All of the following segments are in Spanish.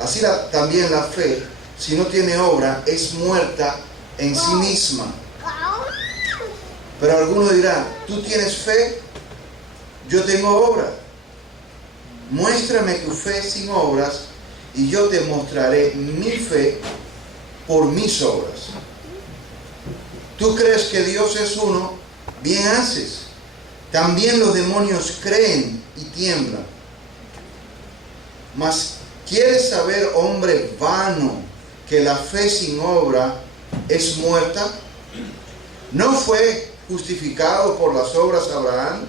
Así también la fe, si no tiene obra, es muerta en sí misma. Pero algunos dirán, tú tienes fe, yo tengo obra. Muéstrame tu fe sin obras y yo te mostraré mi fe por mis obras. Tú crees que Dios es uno, bien haces. También los demonios creen y tiemblan. Mas, ¿quieres saber, hombre vano, que la fe sin obra es muerta? ¿No fue justificado por las obras Abraham,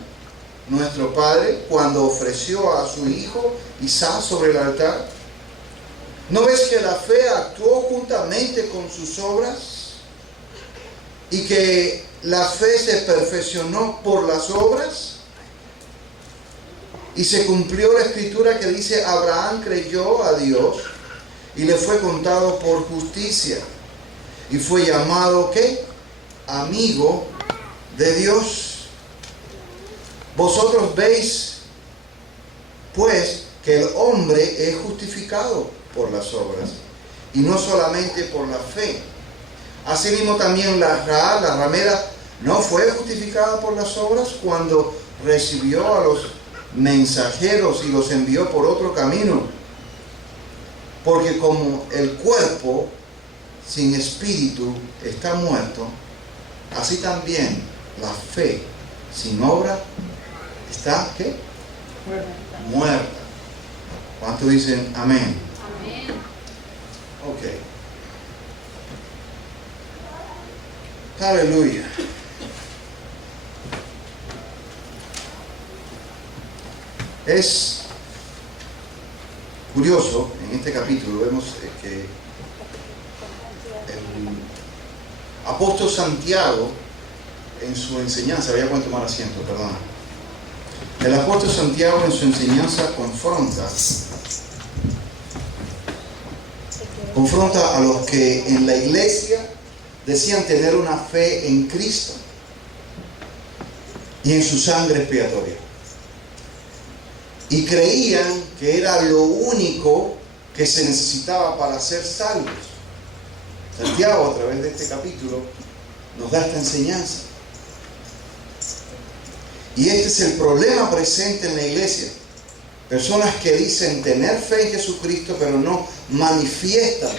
nuestro padre, cuando ofreció a su hijo Isaac sobre el altar? ¿No ves que la fe actuó juntamente con sus obras? Y que la fe se perfeccionó por las obras. Y se cumplió la escritura que dice, Abraham creyó a Dios y le fue contado por justicia. Y fue llamado, ¿qué? Amigo de Dios. Vosotros veis, pues, que el hombre es justificado por las obras, y no solamente por la fe. Asimismo también la ramera, no fue justificada por las obras cuando recibió a los mensajeros y los envió por otro camino. Porque como el cuerpo sin espíritu está muerto, así también la fe sin obra está, ¿qué? Muerta. ¿Cuántos dicen amén? Amén. Ok. Aleluya. Es curioso, en este capítulo vemos que el apóstol Santiago, en su enseñanza, voy a tomar asiento, perdón. El apóstol Santiago en su enseñanza confronta a los que en la iglesia decían tener una fe en Cristo y en su sangre expiatoria. Y creían que era lo único que se necesitaba para ser salvos. Santiago, a través de este capítulo, nos da esta enseñanza. Y este es el problema presente en la iglesia. Personas que dicen tener fe en Jesucristo, pero no manifiestan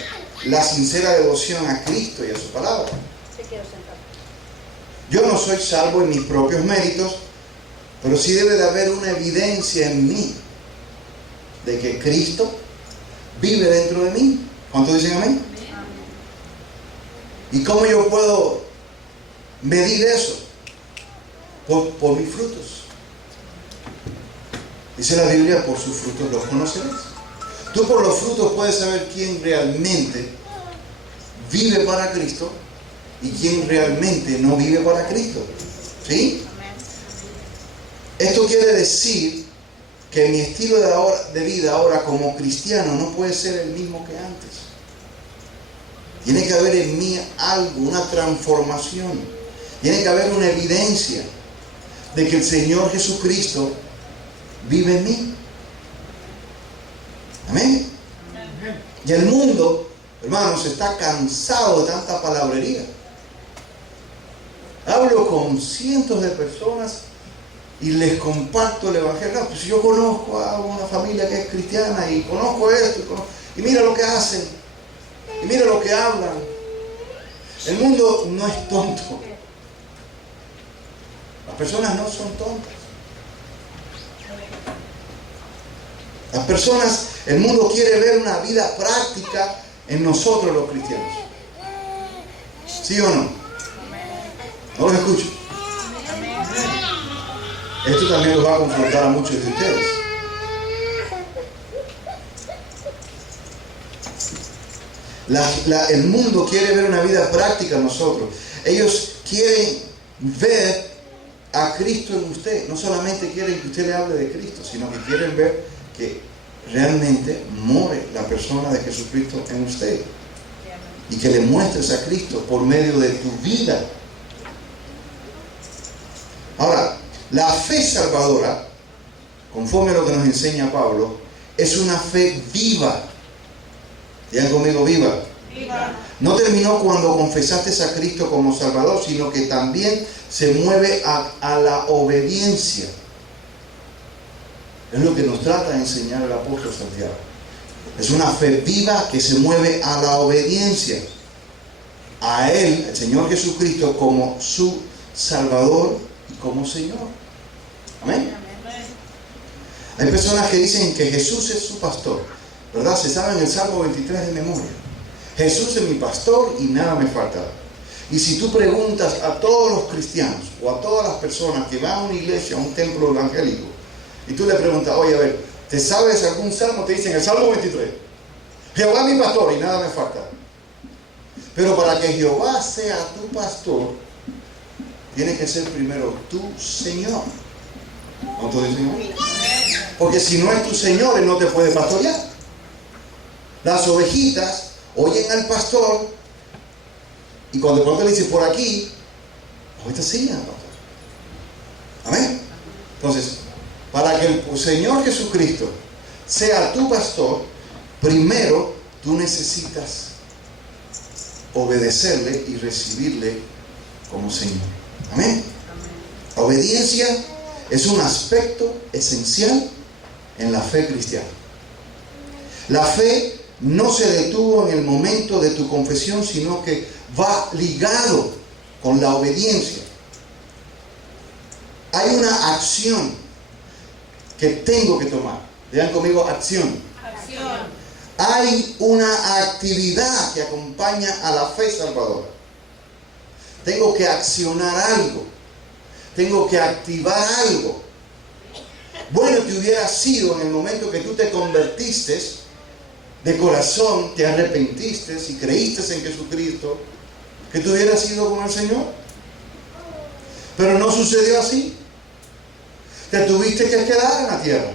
la sincera devoción a Cristo y a su palabra. Yo no soy salvo en mis propios méritos, pero sí debe de haber una evidencia en mí de que Cristo vive dentro de mí. ¿Cuántos dicen amén? ¿Y cómo yo puedo medir eso? Por mis frutos. Dice la Biblia, por sus frutos los conoceréis. Tú por los frutos puedes saber quién realmente vive para Cristo y quién realmente no vive para Cristo. ¿Sí? Esto quiere decir que mi estilo de vida ahora como cristiano no puede ser el mismo que antes. Tiene que haber en mí algo, una transformación. Tiene que haber una evidencia de que el Señor Jesucristo vive en mí. Amén. Y el mundo, hermanos, está cansado de tanta palabrería. Hablo con cientos de personas y les comparto el evangelio. No, pues yo conozco a una familia que es cristiana y conozco esto y mira lo que hacen y mira lo que hablan. El mundo no es tonto. Las personas no son tontas. Las personas, el mundo quiere ver una vida práctica en nosotros los cristianos. ¿Sí o no? No los escucho. Esto también los va a confrontar a muchos de ustedes. El mundo quiere ver una vida práctica en nosotros. Ellos quieren ver a Cristo en usted. No solamente quieren que usted le hable de Cristo, sino que quieren ver que realmente more la persona de Jesucristo en usted. Y que le muestres a Cristo por medio de tu vida. Ahora, la fe salvadora, conforme a lo que nos enseña Pablo, es una fe viva Digan conmigo, viva. Viva. No terminó cuando confesaste a Cristo como Salvador, sino que también se mueve a la obediencia. Es lo que nos trata de enseñar el apóstol Santiago. Es una fe viva que se mueve a la obediencia. A Él, el Señor Jesucristo, como su Salvador y como Señor. Amén. Hay personas que dicen que Jesús es su pastor, ¿verdad? Se sabe en el Salmo 23 de memoria. Jesús es mi pastor y nada me faltará. Y si tú preguntas a todos los cristianos o a todas las personas que van a una iglesia, a un templo evangélico, y tú le preguntas, oye, a ver, ¿te sabes algún salmo? Te dicen el Salmo 23. Jehová es mi pastor y nada me falta. Pero para que Jehová sea tu pastor, tiene que ser primero tu Señor. ¿No te dicen? Porque si no es tu Señor, Él no te puede pastorear. Las ovejitas oyen al pastor y cuando de pronto le dice por aquí, ahorita siguen al pastor. Amén. Entonces, para que el Señor Jesucristo sea tu pastor, primero tú necesitas obedecerle y recibirle como Señor. Amén. La obediencia es un aspecto esencial en la fe cristiana. La fe no se detuvo en el momento de tu confesión, sino que va ligado con la obediencia. Hay una acción que tengo que tomar. Digan conmigo, acción. Acción. Hay una actividad que acompaña a la fe salvadora. Tengo que accionar algo. Tengo que activar algo. Bueno que hubiera sido en el momento que tú te convertiste de corazón, te arrepentiste y creíste en Jesucristo, que tú hubieras ido con el Señor. Pero no sucedió así. Te tuviste que quedar en la tierra.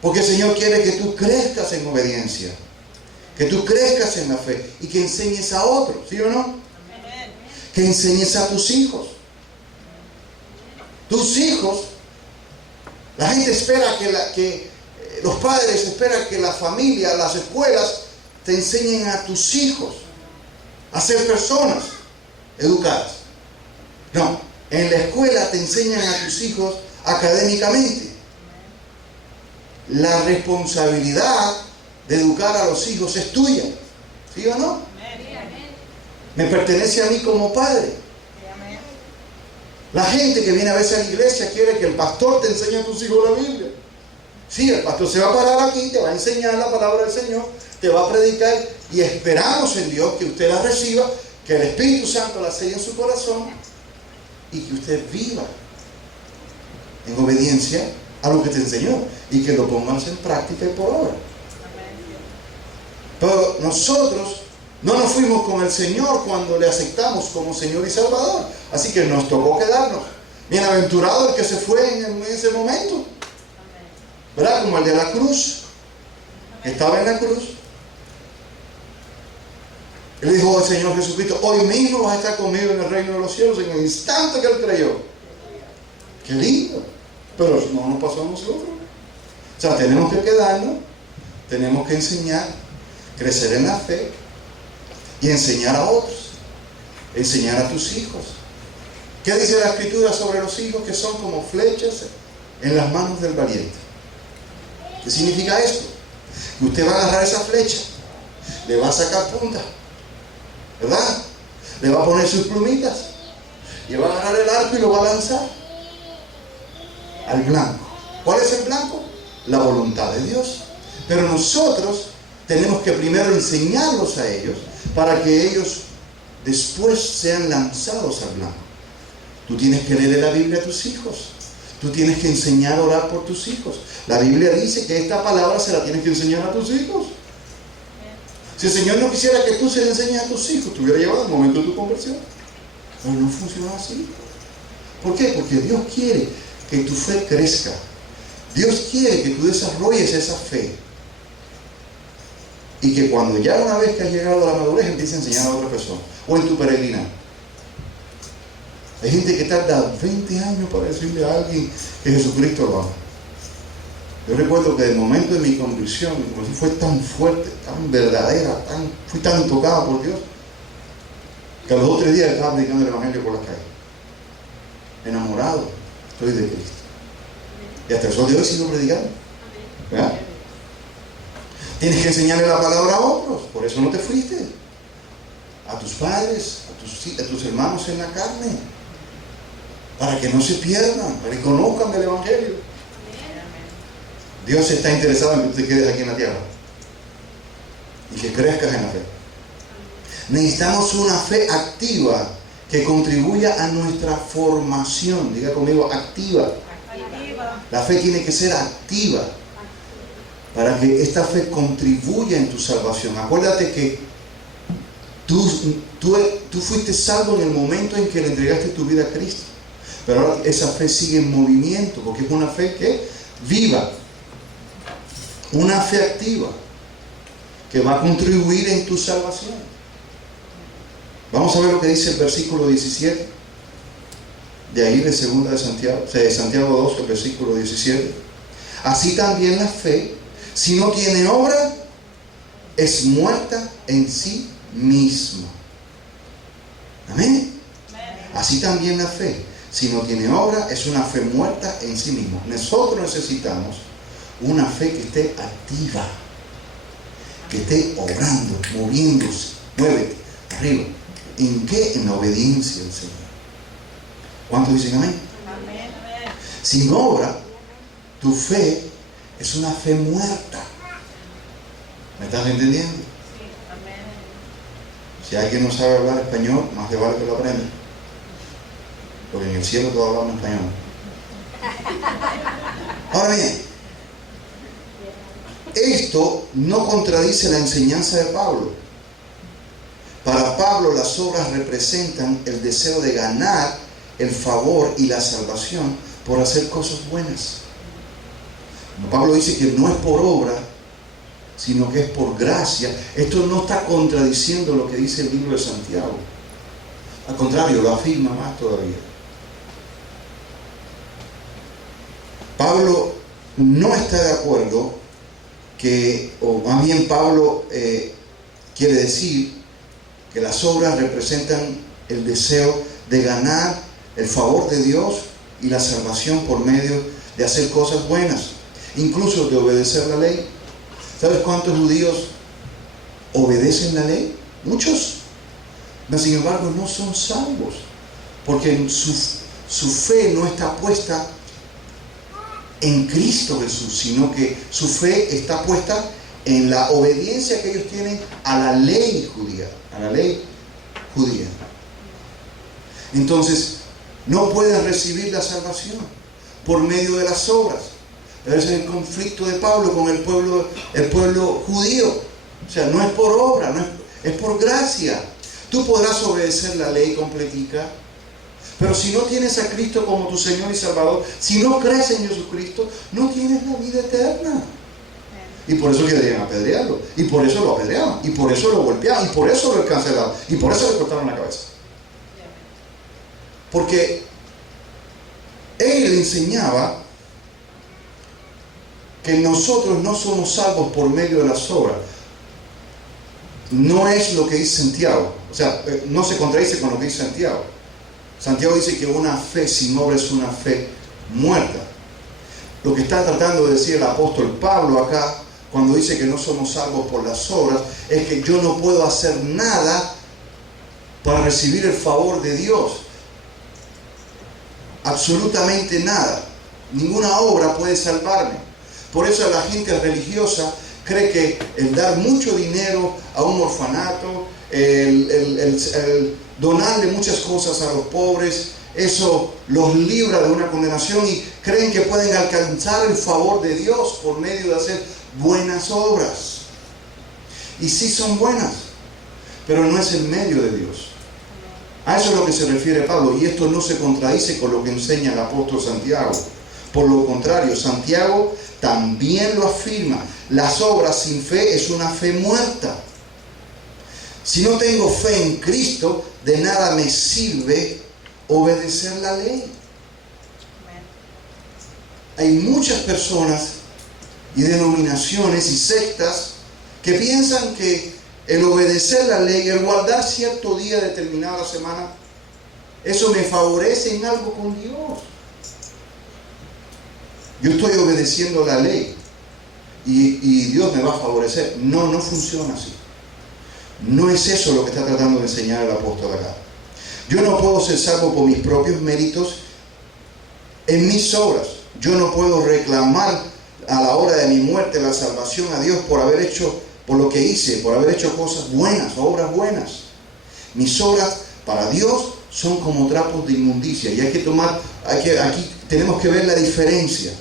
Porque el Señor quiere que tú crezcas en obediencia, que tú crezcas en la fe y que enseñes a otros, ¿sí o no? Que enseñes a tus hijos. Tus hijos, la gente espera que los padres esperan que la familia, las escuelas te enseñen a tus hijos a ser personas educadas. No, en la escuela te enseñan a tus hijos académicamente. La responsabilidad de educar a los hijos es tuya, ¿sí o no? Me pertenece a mí como padre. La gente que viene a veces a la iglesia quiere que el pastor te enseñe a tus hijos la Biblia. Sí, el pastor se va a parar aquí, te va a enseñar la palabra del Señor, te va a predicar y esperamos en Dios que usted la reciba, que el Espíritu Santo la selle en su corazón y que usted viva en obediencia a lo que te enseñó y que lo pongas en práctica y por obra. Pero nosotros no nos fuimos con el Señor cuando le aceptamos como Señor y Salvador, así que nos tocó quedarnos. Bienaventurado el que se fue en ese momento, ¿verdad? Como el de la cruz, estaba en la cruz. Él dijo al Señor Jesucristo, hoy mismo vas a estar conmigo en el reino de los cielos, en el instante que Él creyó. Qué lindo. Pero no nos pasó a nosotros. O sea, tenemos que quedarnos, tenemos que enseñar, crecer en la fe y enseñar a otros, enseñar a tus hijos. ¿Qué dice la Escritura sobre los hijos? Que son como flechas en las manos del valiente. ¿Qué significa esto? Que usted va a agarrar esa flecha, le va a sacar punta, ¿verdad? Le va a poner sus plumitas y va a agarrar el arco y lo va a lanzar al blanco. ¿Cuál es el blanco? La voluntad de Dios. Pero nosotros tenemos que primero enseñarlos a ellos para que ellos después sean lanzados al blanco. Tú tienes que leer la Biblia a tus hijos. Tú tienes que enseñar a orar por tus hijos. La Biblia dice que esta palabra se la tienes que enseñar a tus hijos. Si el Señor no quisiera que tú se le enseñes a tus hijos, te hubiera llevado al momento de tu conversión. Pero no funciona así. ¿Por qué? Porque Dios quiere que tu fe crezca. Dios quiere que tú desarrolles esa fe. Y que cuando ya una vez que has llegado a la madurez, empieces a enseñar a otra persona. O en tu peregrinaje. Hay gente que tarda 20 años para decirle a alguien que Jesucristo lo ama. Yo recuerdo que el momento de mi convicción fue tan fuerte, tan verdadera, fui tan tocado por Dios, que a los 2 o 3 días estaba predicando el Evangelio por las calles. Enamorado estoy de Cristo. Y hasta el sol de hoy sigo predicando. ¿Verdad? Tienes que enseñarle la palabra a otros, por eso no te fuiste. A tus padres, a tus hermanos en la carne, para que no se pierdan, para que conozcan el Evangelio. Dios está interesado en que tú te quedes aquí en la tierra y que crezcas en la fe. Necesitamos una fe activa que contribuya a nuestra formación. Diga conmigo, activa. La fe tiene que ser activa para que esta fe contribuya en tu salvación. Acuérdate que tú fuiste salvo en el momento en que le entregaste tu vida a Cristo, pero ahora esa fe sigue en movimiento, porque es una fe que viva, una fe activa que va a contribuir en tu salvación. Vamos a ver lo que dice el versículo 17 de ahí de segunda de Santiago 2, el versículo 17. Así también la fe, si no tiene obra, es muerta en sí misma. Amén. Así también la fe, si no tiene obra, es una fe muerta en sí misma. Nosotros necesitamos una fe que esté activa, que esté obrando, moviéndose. Muévete, arriba. ¿En qué? En la obediencia al Señor. ¿Cuántos dicen amén? Amén. Sin obra, tu fe es una fe muerta. ¿Me estás entendiendo? Sí, amén. Si alguien no sabe hablar español, más le vale que lo aprenda. Porque en el cielo todos hablamos español. Ahora bien, esto no contradice la enseñanza de Pablo. Para Pablo, las obras representan el deseo de ganar el favor y la salvación por hacer cosas buenas. Pablo dice que no es por obra, sino que es por gracia. Esto no está contradiciendo lo que dice el libro de Santiago. Al contrario, lo afirma más todavía. Pablo no está de acuerdo o más bien Pablo quiere decir que las obras representan el deseo de ganar el favor de Dios y la salvación por medio de hacer cosas buenas, incluso de obedecer la ley. ¿Sabes cuántos judíos obedecen la ley? Muchos. Pero sin embargo no son salvos, porque su fe no está puesta en Cristo Jesús, sino que su fe está puesta en la obediencia que ellos tienen a la ley judía, Entonces, no pueden recibir la salvación por medio de las obras. Ese es el conflicto de Pablo con el pueblo judío. O sea, no es por obra, es por gracia. Tú podrás obedecer la ley completica, pero si no tienes a Cristo como tu Señor y Salvador, si no crees en Jesucristo, no tienes la vida eterna. Y por eso querían apedrearlo, y por eso lo apedreaban, y por eso lo golpeaban, y por eso lo cancelaron, y por eso le cortaron la cabeza. Porque él enseñaba que nosotros no somos salvos por medio de las obras. No es lo que dice Santiago, o sea, no se contradice con lo que dice Santiago. Santiago dice que una fe sin obra es una fe muerta. Lo que está tratando de decir el apóstol Pablo acá, cuando dice que no somos salvos por las obras, es que yo no puedo hacer nada para recibir el favor de Dios. Absolutamente nada. Ninguna obra puede salvarme. Por eso la gente religiosa cree que el dar mucho dinero a un orfanato, el donarle muchas cosas a los pobres, eso los libra de una condenación, y creen que pueden alcanzar el favor de Dios por medio de hacer buenas obras. Y sí son buenas, pero no es el medio de Dios. A eso es lo que se refiere Pablo, y esto no se contradice con lo que enseña el apóstol Santiago. Por lo contrario, Santiago también lo afirma. Las obras sin fe es una fe muerta. Si no tengo fe en Cristo, de nada me sirve obedecer la ley. Hay muchas personas y denominaciones y sectas que piensan que el obedecer la ley, el guardar cierto día determinado a la semana, eso me favorece en algo con Dios. Yo estoy obedeciendo la ley y Dios me va a favorecer. No, no funciona así. No es eso lo que está tratando de enseñar el apóstol acá. Yo no puedo ser salvo por mis propios méritos en mis obras. Yo no puedo reclamar a la hora de mi muerte la salvación a Dios por lo que hice, por haber hecho cosas buenas, obras buenas. Mis obras para Dios son como trapos de inmundicia. Y aquí tenemos que ver la diferencia.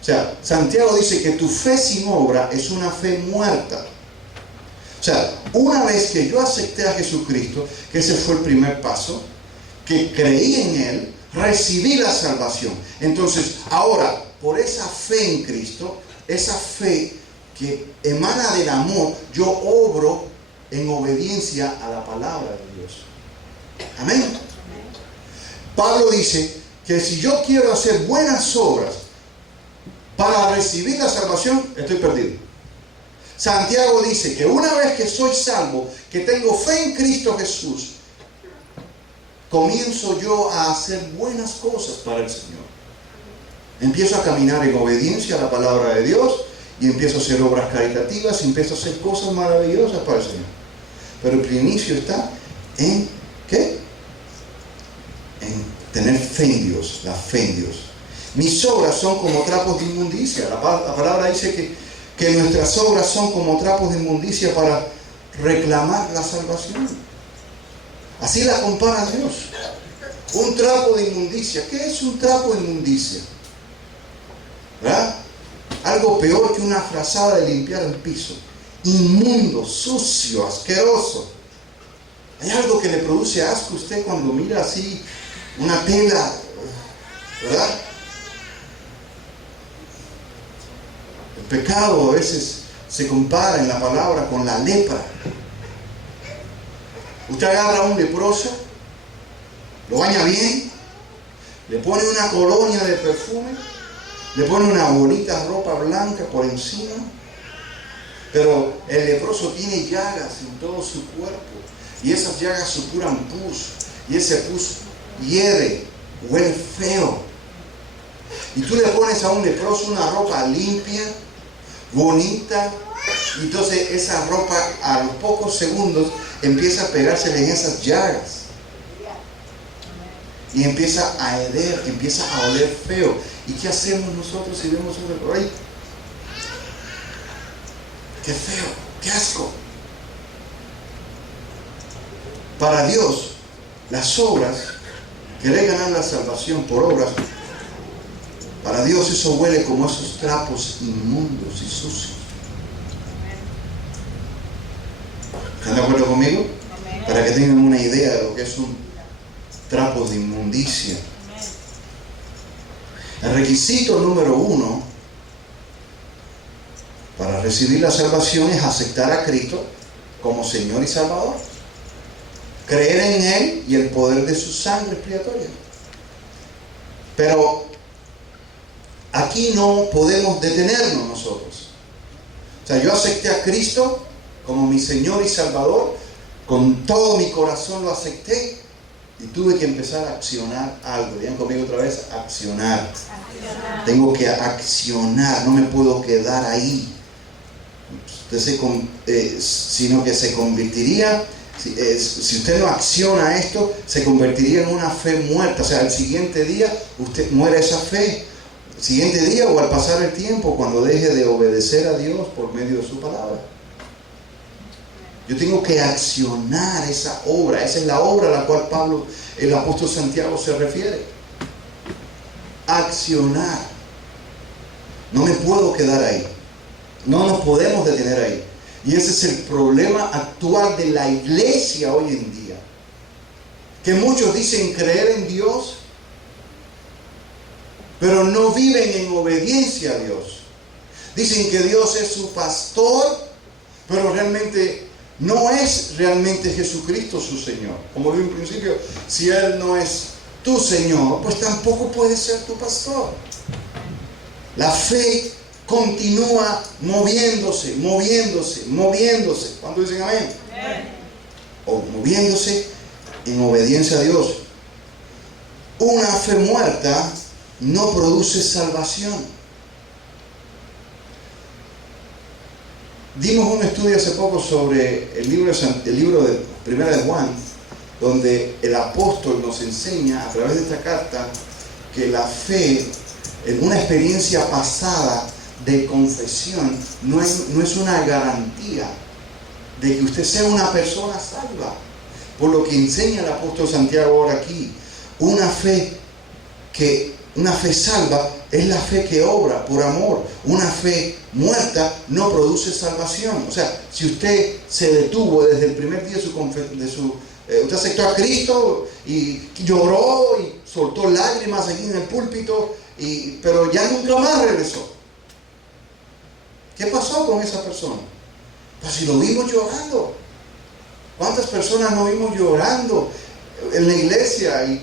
O sea, Santiago dice que tu fe sin obra es una fe muerta. O sea, una vez que yo acepté a Jesucristo, que ese fue el primer paso, que creí en Él, recibí la salvación. Entonces, ahora, por esa fe en Cristo, esa fe que emana del amor, yo obro en obediencia a la palabra de Dios. Amén. Pablo dice que si yo quiero hacer buenas obras para recibir la salvación, estoy perdido. Santiago dice que una vez que soy salvo, que tengo fe en Cristo Jesús, comienzo yo a hacer buenas cosas para el Señor. Empiezo a caminar en obediencia a la palabra de Dios y empiezo a hacer obras caritativas y empiezo a hacer cosas maravillosas para el Señor. Pero el inicio está en ¿qué? En tener fe en Dios, la fe en Dios. Mis obras son como trapos de inmundicia. La palabra dice que nuestras obras son como trapos de inmundicia para reclamar la salvación. Así la compara Dios. Un trapo de inmundicia. ¿Qué es un trapo de inmundicia? ¿Verdad? Algo peor que una frazada de limpiar el piso. Inmundo, sucio, asqueroso. Hay algo que le produce asco a usted cuando mira así una tela, ¿verdad? El pecado a veces se compara en la palabra con la lepra. Usted agarra a un leproso, lo baña bien, le pone una colonia de perfume, le pone una bonita ropa blanca por encima, pero el leproso tiene llagas en todo su cuerpo y esas llagas supuran pus y ese pus hiede, huele feo. Y tú le pones a un leproso una ropa limpia, bonita, y entonces esa ropa a los pocos segundos empieza a pegársele en esas llagas y empieza a heder, empieza a oler feo. ¿Y qué hacemos nosotros si vemos un leproso? ¡Ay! ¡Qué feo! ¡Qué asco! Para Dios, las obras, querer ganar la salvación por obras, para Dios eso huele como esos trapos inmundos y sucios. ¿Están de acuerdo conmigo? Para que tengan una idea de lo que es un trapo de inmundicia. El requisito número 1 para recibir la salvación es aceptar a Cristo como Señor y Salvador. Creer en Él y el poder de su sangre expiatoria. Pero aquí no podemos detenernos nosotros. O sea, yo acepté a Cristo como mi Señor y Salvador, con todo mi corazón lo acepté y tuve que empezar a accionar algo. Digan conmigo otra vez, accionar. Tengo que accionar, no me puedo quedar ahí. Sino que se convertiría, si usted no acciona esto, se convertiría en una fe muerta. O sea, el siguiente día usted muere esa fe. El siguiente día o al pasar el tiempo, cuando deje de obedecer a Dios por medio de su palabra. Yo tengo que accionar esa obra. Esa es la obra a la cual Pablo, el apóstol Santiago, se refiere. Accionar. No me puedo quedar ahí. No nos podemos detener ahí. Y ese es el problema actual de la iglesia hoy en día. Que muchos dicen creer en Dios, pero no viven en obediencia a Dios. Dicen que Dios es su pastor, pero realmente no es realmente Jesucristo su Señor. Como dije en principio, si Él no es tu Señor, pues tampoco puede ser tu pastor. La fe continúa moviéndose. ¿Cuántos dicen amén? O moviéndose en obediencia a Dios. Una fe muerta no produce salvación. Dimos un estudio hace poco sobre el libro de Primera de Juan, donde el apóstol nos enseña a través de esta carta que la fe, en una experiencia pasada de confesión, no es una garantía de que usted sea una persona salva. Por lo que enseña el apóstol Santiago ahora aquí, una fe salva es la fe que obra por amor. Una fe muerta no produce salvación. O sea, si usted se detuvo desde el primer día usted aceptó a Cristo y lloró y soltó lágrimas aquí en el púlpito, pero ya nunca más regresó. ¿Qué pasó con esa persona? Pues si lo vimos llorando. ¿Cuántas personas nos vimos llorando en la iglesia y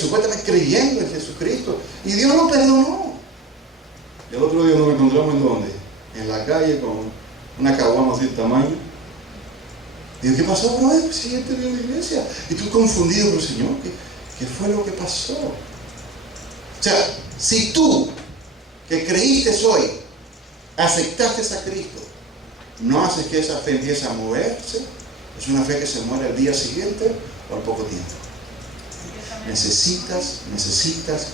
supuestamente creyendo en Jesucristo? Y Dios lo perdonó. El otro día nos encontramos ¿en dónde? En la calle con una caguama así de tamaño. Digo, ¿qué pasó, brother? Pues si él te vio en la iglesia. Y tú confundido con el Señor. ¿Qué fue lo que pasó? O sea, si tú, que creíste hoy, aceptaste a Cristo, no haces que esa fe empiece a moverse, es una fe que se muere al día siguiente o al poco tiempo. Necesitas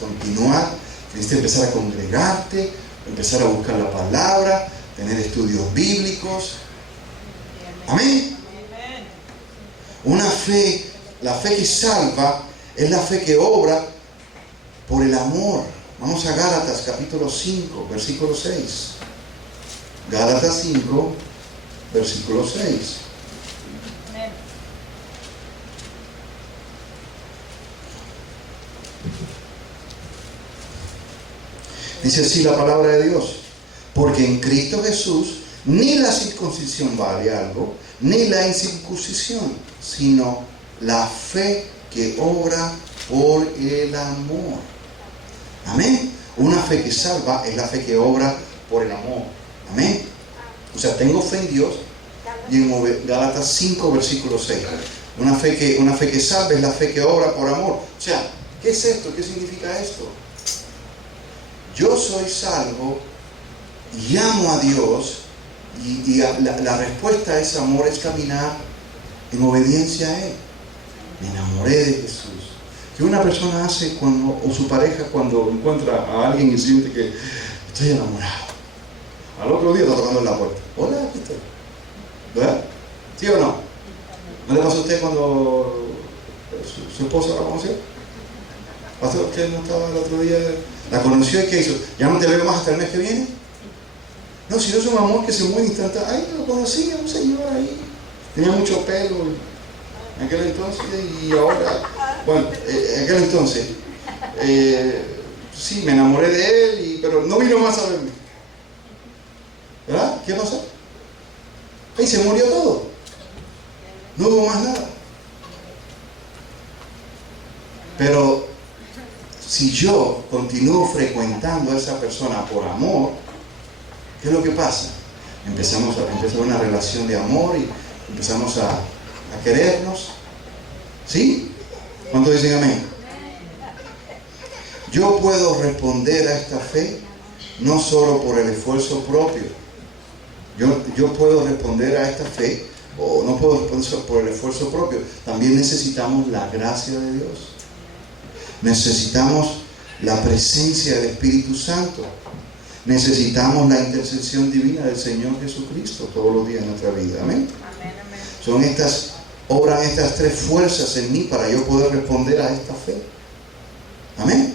continuar, necesitas empezar a congregarte, empezar a buscar la palabra, tener estudios bíblicos. Amén. La fe que salva es la fe que obra por el amor. Vamos a Gálatas capítulo 5, versículo 6. Gálatas 5, versículo 6. Dice así la palabra de Dios: porque en Cristo Jesús ni la circuncisión vale algo, ni la incircuncisión, sino la fe que obra por el amor. Amén. Una fe que salva es la fe que obra por el amor. Amén. O sea, tengo fe en Dios. Y en Gálatas 5, versículo 6. Una fe que salva es la fe que obra por amor. O sea, ¿qué es esto? ¿Qué significa esto? Yo soy salvo y amo a Dios, y la respuesta a ese amor es caminar en obediencia a Él. Me enamoré de Jesús. ¿Qué una persona hace o su pareja cuando encuentra a alguien y siente que estoy enamorado? Al otro día está tocando en la puerta. Hola, aquí estoy. ¿Verdad? ¿Sí o no? ¿No le pasó a usted cuando su esposa la conoció? ¿Pasó que no estaba el otro día? ¿La conoció y qué hizo? ¿Ya no te veo más hasta el mes que viene? No, si no es un amor que se mueve instantáneo. Ay, lo conocí a un señor ahí. Tenía mucho pelo en aquel entonces y ahora, bueno, en aquel entonces, sí, me enamoré de él, pero no vino más a verme. ¿Verdad? ¿Qué pasó? Ahí se murió todo. No hubo más nada. Pero si yo continúo frecuentando a esa persona por amor, ¿qué es lo que pasa? Empezamos una relación de amor y empezamos a querernos. ¿Sí? ¿Cuántos dicen amén? Yo puedo responder a esta fe no solo por el esfuerzo propio. Yo puedo responder a esta fe, o no puedo responder por el esfuerzo propio. También necesitamos la gracia de Dios. Necesitamos la presencia del Espíritu Santo. Necesitamos la intercesión divina del Señor Jesucristo todos los días de nuestra vida. Amén. Obran estas tres fuerzas en mí para yo poder responder a esta fe. Amén.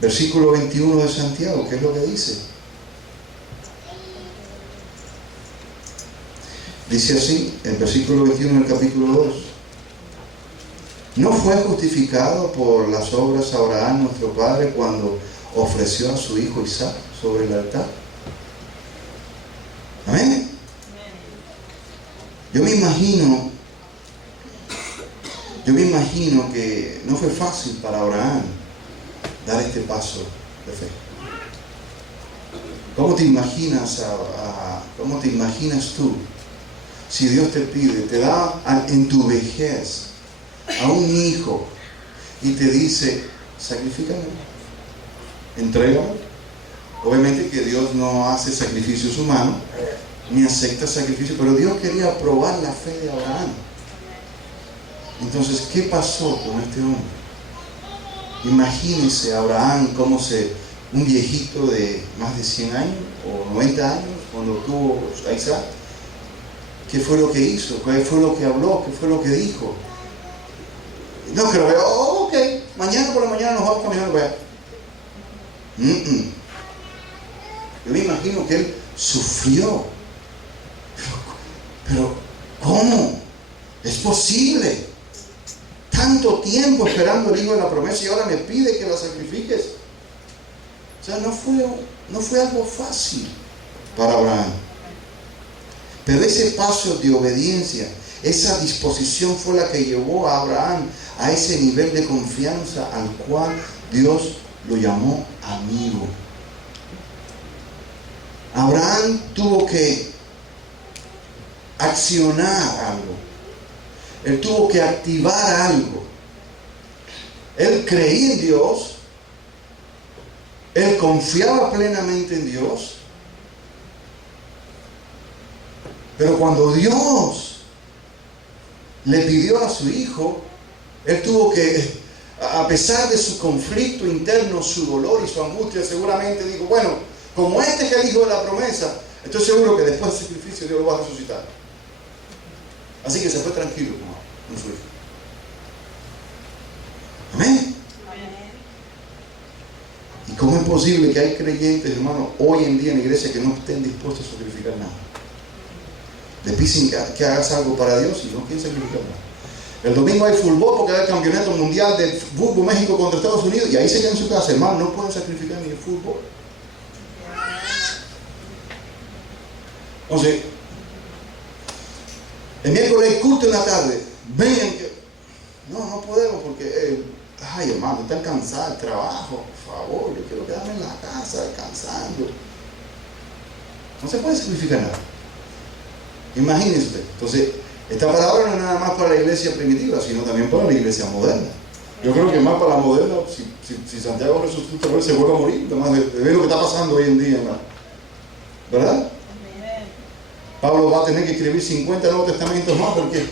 Versículo 21 de Santiago, ¿qué es lo que dice? Dice así, el versículo 21 del capítulo 2. ¿No fue justificado por las obras Abraham, nuestro padre, cuando ofreció a su hijo Isaac sobre el altar? Amén. Yo me imagino que no fue fácil para Abraham dar este paso de fe. ¿Cómo te imaginas cómo te imaginas tú si Dios te pide, te da en tu vejez a un hijo y te dice, sacrifícame, entrégame? Obviamente que Dios no hace sacrificios humanos, ni acepta sacrificios, pero Dios quería probar la fe de Abraham. Entonces, ¿qué pasó con este hombre? Imagínense Abraham un viejito de más de 100 años o 90 años cuando tuvo a Isaac. ¿Qué fue lo que hizo? ¿Qué fue lo que habló? ¿Qué fue lo que dijo? No, que lo veo, ok, mañana por la mañana nos vamos caminando para allá. Yo me imagino que él sufrió. Pero ¿cómo? ¿Es posible? Tanto tiempo esperando el hijo de la promesa y ahora me pide que la sacrifiques. O sea, no fue algo fácil para Abraham. Pero ese paso de obediencia, esa disposición fue la que llevó a Abraham a ese nivel de confianza al cual Dios lo llamó amigo. Abraham tuvo que accionar algo. Él tuvo que activar algo. Él creía en Dios. Él confiaba plenamente en Dios. Pero cuando Dios le pidió a su hijo, él tuvo que, a pesar de su conflicto interno, su dolor y su angustia, seguramente dijo, bueno, como este es el hijo de la promesa, estoy seguro que después del sacrificio Dios lo va a resucitar. Así que se fue tranquilo con su hijo. Amén. ¿Y cómo es posible que hay creyentes, hermanos, hoy en día en la iglesia que no estén dispuestos a sacrificar nada? Le piden que hagas algo para Dios y no quieren sacrificar nada. El domingo hay fútbol porque hay el campeonato mundial de fútbol México contra Estados Unidos y ahí se quedan en su casa. Hermano, no pueden sacrificar ni el fútbol. Entonces, el miércoles hay culto en la tarde. Vengan que... No podemos porque... ay, hermano, están cansados del trabajo. Por favor, yo quiero quedarme en la casa descansando. No se puede sacrificar nada. Imagínense usted. Entonces, esta palabra no es nada más para la iglesia primitiva, sino también para la iglesia moderna. Yo creo que más para la moderna, si Santiago resucita, se vuelve a morir, además de ver lo que está pasando hoy en día, hermano. ¿Verdad? Pablo va a tener que escribir 50 Nuevos Testamentos más porque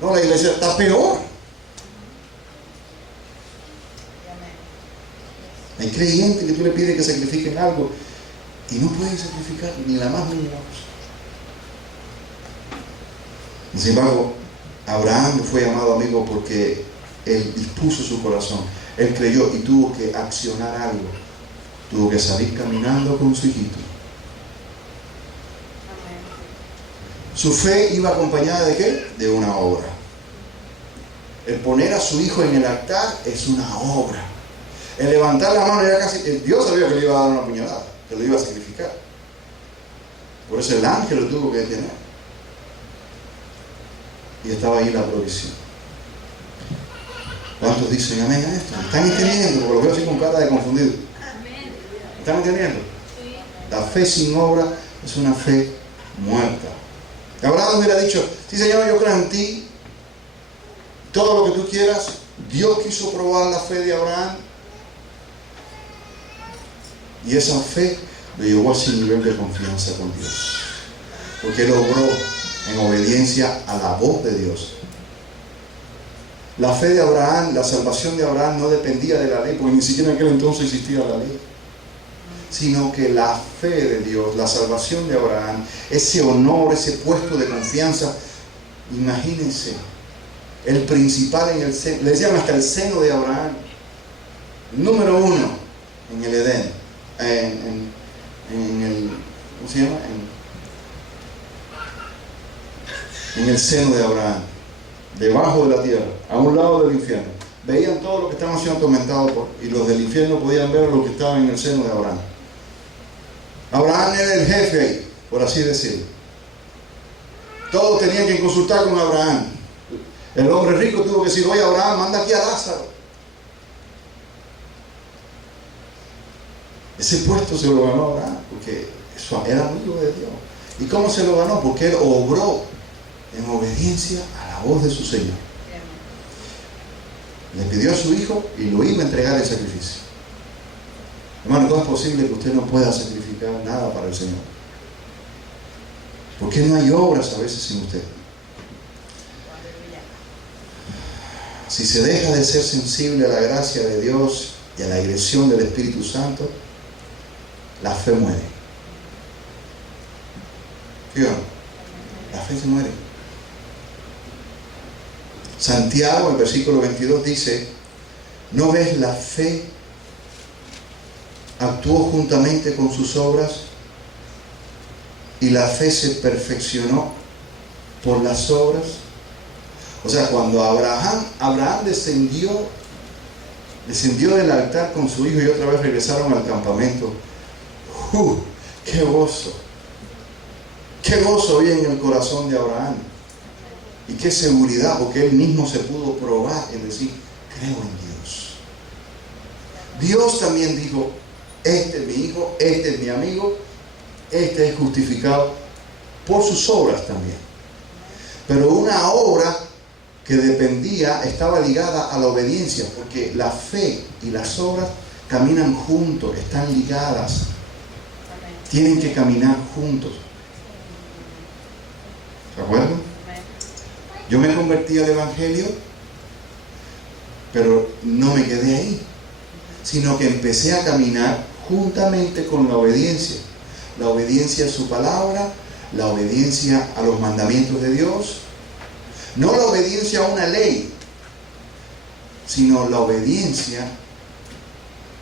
no, la iglesia está peor. Hay creyentes que tú le pides que sacrifiquen algo y no pueden sacrificar ni la más mínima cosa. Sin embargo, Abraham fue llamado amigo porque él dispuso su corazón. Él creyó y tuvo que accionar algo. Tuvo que salir caminando con su hijito. Su fe iba acompañada ¿de qué? De una obra. El poner a su hijo en el altar es una obra. El levantar la mano era casi... Dios sabía que le iba a dar una puñalada, que lo iba a sacrificar. Por eso el ángel lo tuvo que detener. Y estaba ahí la provisión. ¿Cuántos dicen amén a esto? ¿Están entendiendo? Porque lo veo así con cara de confundido. ¿Están entendiendo? La fe sin obra es una fe muerta. Abraham hubiera dicho, sí Señor, yo creo en ti, todo lo que tú quieras. Dios quiso probar la fe de Abraham y esa fe lo llevó a ese nivel de confianza con Dios, porque él obró en obediencia a la voz de Dios. La fe de Abraham, la salvación de Abraham no dependía de la ley, porque ni siquiera en aquel entonces existía la ley, sino que la fe de Dios, la salvación de Abraham, ese honor, ese puesto de confianza. Imagínense, el principal en el seno, le decían hasta el seno de Abraham, número 1 en el Edén, en el, ¿cómo se llama? En el seno de Abraham, debajo de la tierra, a un lado del infierno. Veían todo lo que estaban siendo atormentados y los del infierno podían ver lo que estaba en el seno de Abraham. Abraham era el jefe ahí, por así decirlo. Todos tenían que consultar con Abraham. El hombre rico tuvo que decir, oye Abraham, manda aquí a Lázaro. Ese puesto se lo ganó Abraham, porque era amigo de Dios. ¿Y cómo se lo ganó? Porque él obró en obediencia a la voz de su Señor. Le pidió a su hijo y lo iba a entregar en sacrificio. Hermano, ¿cómo es posible que usted no pueda sacrificar nada para el Señor? ¿Por qué no hay obras a veces sin usted? Si se deja de ser sensible a la gracia de Dios y a la dirección del Espíritu Santo, la fe muere. ¿Sí o no? La fe se muere. Santiago, el versículo 22 dice: ¿no ves la fe actuó juntamente con sus obras y la fe se perfeccionó por las obras? O sea, cuando Abraham descendió del altar con su hijo y otra vez regresaron al campamento. ¡Qué gozo! ¡Qué gozo había en el corazón de Abraham! Y qué seguridad, porque él mismo se pudo probar en decir: creo en Dios. Dios también dijo: este es mi hijo, este es mi amigo, este es justificado por sus obras también. Pero una obra que dependía, estaba ligada a la obediencia, porque la fe y las obras caminan juntos, están ligadas. Tienen que caminar juntos. ¿Se acuerdan? Yo me convertí al Evangelio, pero no me quedé ahí, sino que empecé a caminar juntamente con la obediencia. La obediencia a su palabra, la obediencia a los mandamientos de Dios. No la obediencia a una ley, sino la obediencia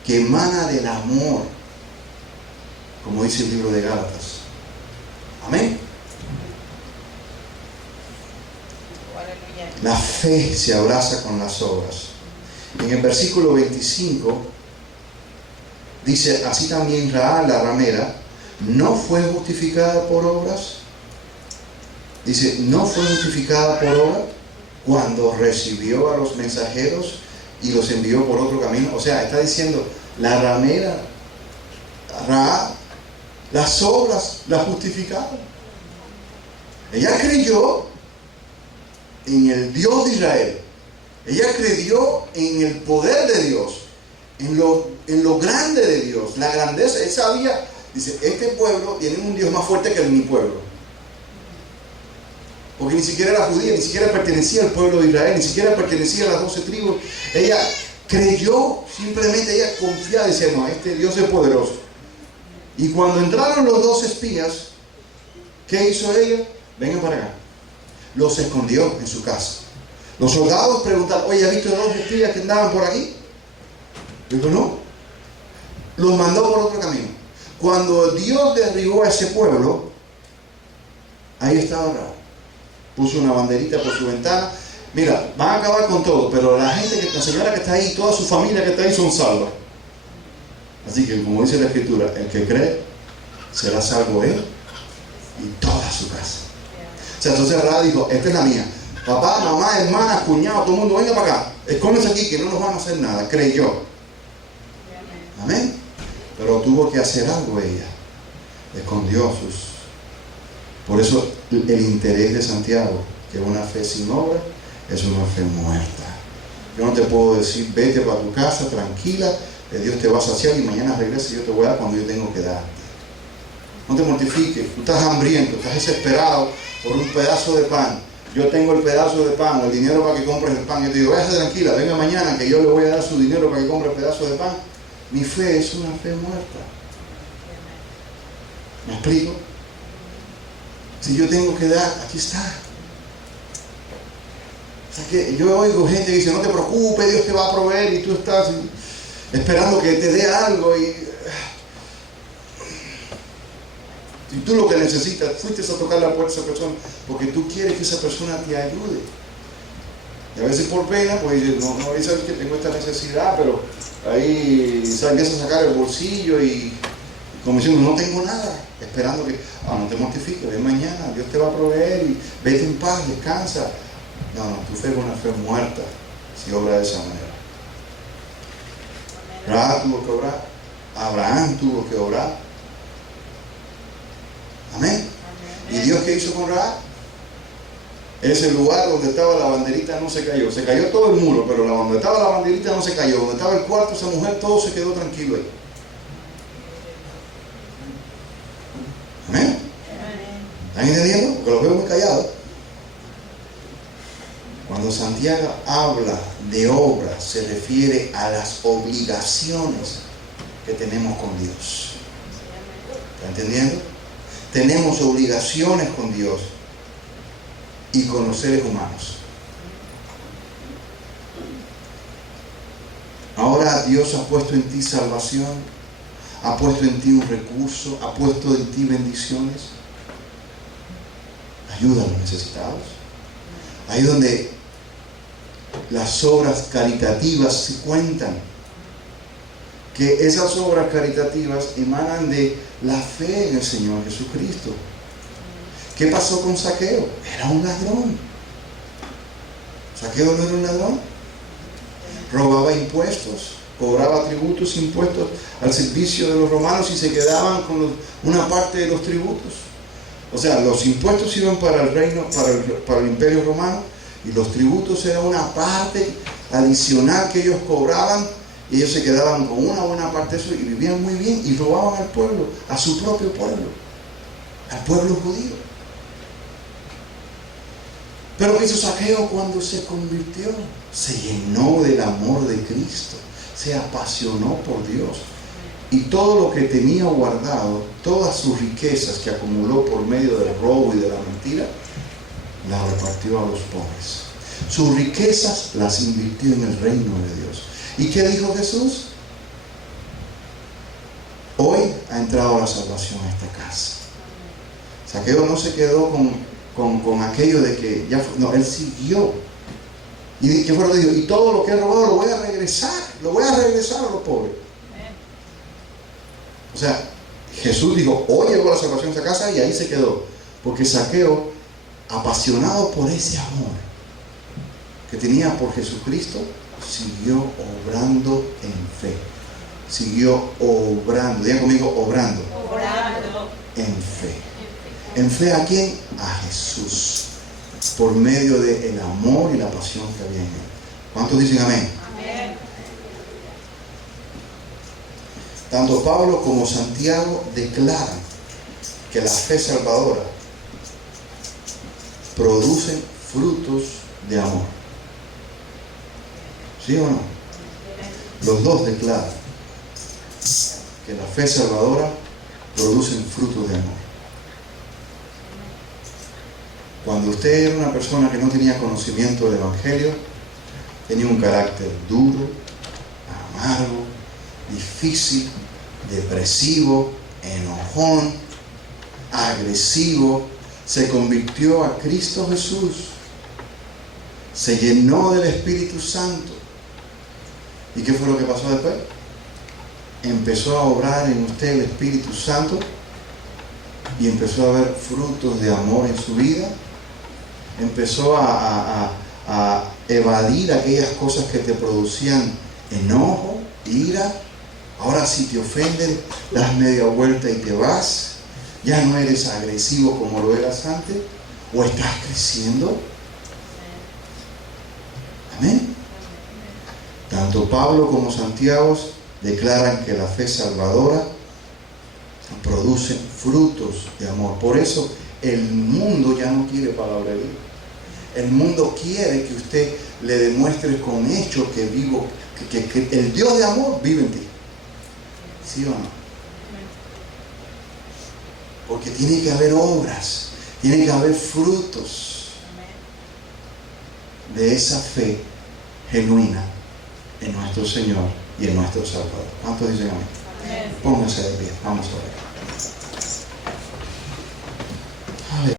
que emana del amor, como dice el libro de Gálatas. Amén. La fe se abraza con las obras. En el versículo 25 dice: así también Rahab la ramera no fue justificada por obras. Dice: no fue justificada por obras cuando recibió a los mensajeros y los envió por otro camino. O sea, está diciendo, la ramera, Rahab, las obras la justificaron. Ella creyó en el Dios de Israel. Ella creyó en el poder de Dios, en lo grande de Dios, la grandeza. Él sabía, dice: este pueblo tiene un Dios más fuerte que mi pueblo. Porque ni siquiera era judía, ni siquiera pertenecía al pueblo de Israel, ni siquiera pertenecía a las 12 tribus. Ella creyó, simplemente ella confiaba, decía: no, este Dios es poderoso. Y cuando entraron los 2 espías, ¿qué hizo ella? Vengan para acá. Los escondió en su casa. Los soldados preguntaron: oye, ¿has visto 2 espías que andaban por aquí? Dijo: no. Los mandó por otro camino. Cuando Dios derribó a ese pueblo, ahí estaba Rahab. Puso una banderita por su ventana. Mira, van a acabar con todo, pero la señora que está ahí, toda su familia que está ahí son salvas. Así que, como dice la Escritura, el que cree será salvo él y toda su casa. O sea, entonces Rahab dijo: esta es la mía. Papá, mamá, hermanas, cuñados, todo el mundo, venga para acá. Escóndense aquí que no nos van a hacer nada. Creyó. Amén. Pero tuvo que hacer algo ella. Escondió sus... Por eso el interés de Santiago, que una fe sin obra es una fe muerta. Yo no te puedo decir: vete para tu casa tranquila, Dios te va a saciar y mañana regresa y yo te voy a dar cuando yo tengo que darte. No te mortifiques. Tú estás hambriento, estás desesperado por un pedazo de pan. Yo tengo el pedazo de pan, el dinero para que compres el pan. Yo te digo: váyase tranquila, venga mañana que yo le voy a dar su dinero para que compre el pedazo de pan. Mi fe es una fe muerta. ¿Me explico? Si yo tengo que dar, aquí está. O sea que yo oigo gente que dice: no te preocupes, Dios te va a proveer, y tú estás esperando que te dé algo, y tú lo que necesitas, fuiste a tocar la puerta de esa persona porque tú quieres que esa persona te ayude. Y a veces por pena, pues no voy a saber que tengo esta necesidad, pero ahí empieza a sacar el bolsillo y como diciendo: no tengo nada, esperando que, no te mortifiques, ven mañana, Dios te va a proveer y vete en paz, descansa. No, tu fe es una fe muerta si obra de esa manera. Rahab tuvo que obrar Abraham tuvo que orar. Amén. ¿Y Dios qué hizo con Rahab? Ese lugar donde estaba la banderita no se cayó. Se cayó todo el muro, pero donde estaba la banderita no se cayó. Donde estaba el cuarto, esa mujer, todo se quedó tranquilo ahí. Amén. ¿Están entendiendo? Porque los veo muy callados. Cuando Santiago habla de obras, se refiere a las obligaciones que tenemos con Dios. ¿Está entendiendo? Tenemos obligaciones con Dios y con los seres humanos. Ahora Dios ha puesto en ti salvación, ha puesto en ti un recurso, ha puesto en ti bendiciones. Ayuda a los necesitados. Ahí donde las obras caritativas se cuentan. Que esas obras caritativas emanan de la fe en el Señor Jesucristo. ¿Qué pasó con Zaqueo? Era un ladrón. ¿Zaqueo no era un ladrón? Robaba impuestos, cobraba tributos, impuestos al servicio de los romanos y se quedaban con una parte de los tributos. O sea, los impuestos iban para el reino, para el imperio romano, y los tributos eran una parte adicional que ellos cobraban, y ellos se quedaban con una buena parte de eso y vivían muy bien y robaban al pueblo, a su propio pueblo, al pueblo judío. Pero ¿qué hizo Zaqueo cuando se convirtió? Se llenó del amor de Cristo, se apasionó por Dios. Y todo lo que tenía guardado, todas sus riquezas que acumuló por medio del robo y de la mentira, las repartió a los pobres. Sus riquezas las invirtió en el reino de Dios. ¿Y qué dijo Jesús? Hoy ha entrado la salvación a esta casa. Zaqueo no se quedó con aquello de que ya fue, no, él siguió. ¿Y qué fue lo que dijo? Y todo lo que he robado lo voy a regresar a los pobres. O sea, Jesús dijo, hoy llegó la salvación a esta casa, y ahí se quedó. Porque Zaqueo, apasionado por ese amor que tenía por Jesucristo, siguió obrando en fe. Siguió obrando. Digan conmigo, obrando. En fe. ¿En fe a quién? A Jesús. Por medio del amor y la pasión que había en él. ¿Cuántos dicen amén? Amén. Tanto Pablo como Santiago declaran que la fe salvadora produce frutos de amor. ¿Sí o no? Los dos declaran que la fe salvadora produce frutos de amor. Cuando usted era una persona que no tenía conocimiento del Evangelio, tenía un carácter duro, amargo, difícil, depresivo, enojón, agresivo, se convirtió a Cristo Jesús, se llenó del Espíritu Santo. ¿Y qué fue lo que pasó después? Empezó a obrar en usted el Espíritu Santo y empezó a ver frutos de amor en su vida. Empezó a evadir aquellas cosas que te producían enojo, ira. Ahora si te ofenden, das media vuelta y te vas. Ya no eres agresivo como lo eras antes. ¿O estás creciendo? Amén. Tanto Pablo como Santiago declaran que la fe salvadora produce frutos de amor. Por eso el mundo ya no quiere palabra de Dios. El mundo quiere que usted le demuestre con hechos que vivo, que el Dios de amor vive en ti. ¿Sí o no? Porque tiene que haber obras, tiene que haber frutos de esa fe genuina en nuestro Señor y en nuestro Salvador. ¿Cuántos dicen amén? Pónganse de pie, vamos a ver.